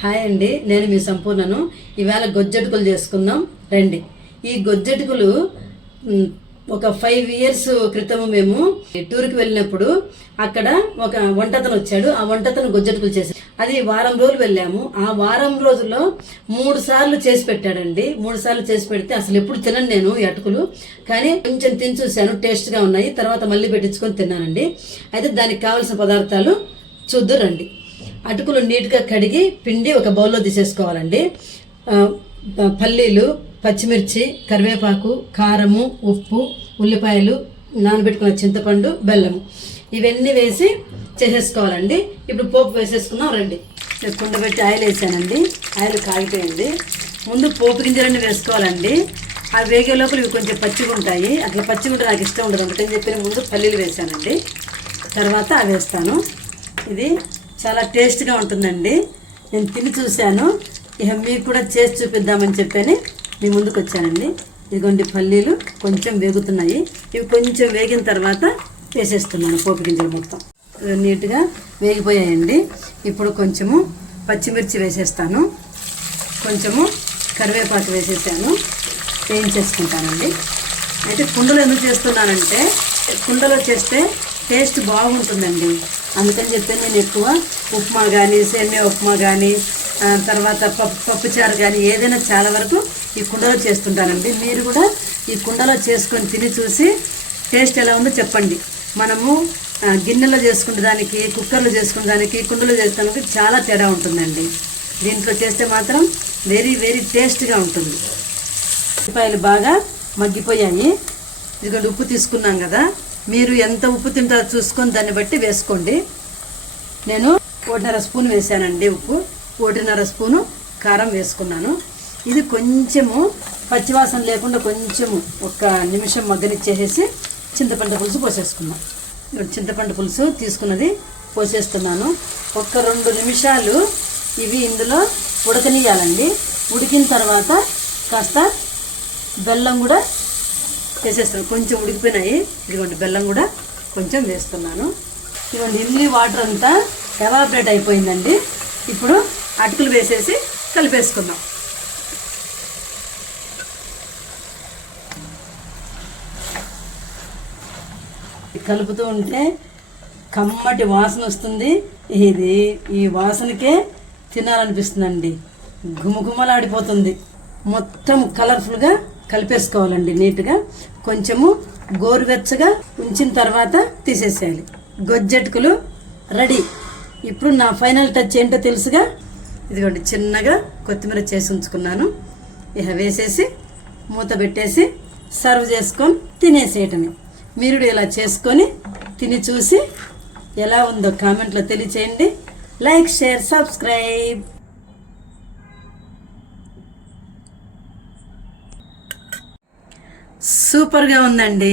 Hi అండి, నేను మీ సంపూర్ణను. ఇవాళ గొజ్జటుకులు చేసుకుందాం రండి. ఈ గొజ్జటుకులు ఒక 5 years క్రితం మేము టూర్కి వెళ్ళినప్పుడు అక్కడ ఒక వంటతను వచ్చాడు. ఆ వంటతను గొజ్జటుకులు చేసి అది వారం రోజులు వెళ్ళాము. ఆ వారం రోజుల్లో 3 సార్లు చేసి పెట్టాడండి. 3 సార్లు చేసి పెడితే అసలు ఎప్పుడు తినను నేను ఈ అటుకులు, కానీ కొంచెం తిని చూశాను, టేస్ట్గా ఉన్నాయి. తర్వాత మళ్ళీ పెట్టించుకొని తిన్నానండి. అయితే దానికి కావాల్సిన పదార్థాలు చూద్దాం రండి. అటుకులు నీట్గా కడిగి పిండి ఒక బౌల్లో తీసేసుకోవాలండి. పల్లీలు, పచ్చిమిర్చి, కరివేపాకు, కారము, ఉప్పు, ఉల్లిపాయలు, నానబెట్టుకున్న చింతపండు, బెల్లము, ఇవన్నీ వేసి చేసేసుకోవాలండి. ఇప్పుడు పోపు వేసేసుకున్నాం రండి. కుండ పెట్టి ఆయిల్ వేసానండి. ఆయిల్ కాగిపోయింది. ముందు పోపు గింజలన్నీ వేసుకోవాలండి. అవి వేగే లోపల ఇవి కొంచెం పచ్చిగా ఉంటాయి. అట్లా పచ్చిగా ఉంటే నాకు ఇష్టం ఉండదు, అందుకని చెప్పి ముందు పల్లీలు వేసానండి. తర్వాత అవి వేస్తాను. ఇది చాలా టేస్ట్గా ఉంటుందండి. నేను తిని చూశాను, ఇక మీకు కూడా చేసి చూపిద్దామని చెప్పని మీ ముందుకు వచ్చానండి. ఇదిగోండి పల్లీలు కొంచెం వేగుతున్నాయి. ఇవి కొంచెం వేగిన తర్వాత వేసేస్తున్నాను పోపు గింజలు మొత్తం. నీట్గా వేగిపోయాయండి. ఇప్పుడు కొంచెము పచ్చిమిర్చి వేసేస్తాను, కొంచెము కరివేపాకు వేసేసాను, వేయించేసుకుంటానండి. అయితే కుండలో ఎందుకు చేస్తున్నానంటే కుండలో చేస్తే టేస్ట్ బాగుంటుందండి. అందుకని చెప్పి నేను ఎక్కువ ఉప్మా కానీ, సేమియా ఉప్మా కానీ, తర్వాత పప్పుచారు కానీ ఏదైనా చాలా వరకు ఈ కుండలో చేస్తుంటానండి. మీరు కూడా ఈ కుండలో చేసుకొని తిని చూసి టేస్ట్ ఎలా ఉందో చెప్పండి. మనము గిన్నెలో చేసుకునే దానికి, కుక్కర్లో చేసుకునే దానికి, కుండలో చేసేదానికి చాలా తేడా ఉంటుందండి. దీంట్లో చేస్తే మాత్రం వెరీ వెరీ టేస్ట్గా ఉంటుంది. ఉల్లిపాయలు బాగా మగ్గిపోయాయి. ఇదిగోండి ఉప్పు తీసుకున్నాం కదా, మీరు ఎంత ఉప్పు తింటారో చూసుకొని దాన్ని బట్టి వేసుకోండి. నేను 1.5 స్పూన్ వేసానండి ఉప్పు, 1.5 స్పూను కారం వేసుకున్నాను. ఇది కొంచెము పచ్చివాసన లేకుండా కొంచెము 1 నిమిషం మగ్గనిచ్చేసేసి చింతపండు పులుసు పోసేసుకున్నాం. చింతపండు పులుసు తీసుకున్నది పోసేస్తున్నాను. 1-2 నిమిషాలు ఇవి ఇందులో ఉడకనియాలండి. ఉడికిన తర్వాత కాస్త బెల్లం కూడా వేసేస్తాను. కొంచెం ఉడికిపోయినాయి. ఇదిగోండి బెల్లం కూడా కొంచెం వేస్తున్నాను. ఇదిగోండి ఇమ్లీ వాటర్ అంతా ఎవాపరేట్ అయిపోయిందండి. ఇప్పుడు అటుకులు వేసేసి కలిపేసుకుందాం. కలుపుతూ ఉంటే కమ్మటి వాసన వస్తుంది. ఈ వాసనకే తినాలనిపిస్తుందండి. గుమగుమలాడిపోతుంది. మొత్తం కలర్ఫుల్గా కలిపేసుకోవాలండి నీట్గా. కొంచెము గోరువెచ్చగా ఉంచిన తర్వాత తీసేసేయాలి. గొజ్జటుకులు రెడీ. ఇప్పుడు నా ఫైనల్ టచ్ ఏంటో తెలుసుగా, ఇదిగోండి చిన్నగా కొత్తిమీర చేసి ఉంచుకున్నాను. ఇక వేసేసి మూత పెట్టేసి సర్వ్ చేసుకొని తినేసేయటమే. మీరు ఇలా చేసుకొని తిని చూసి ఎలా ఉందో కామెంట్లో తెలియచేయండి. Like, share, subscribe. సూపర్గా ఉందండి.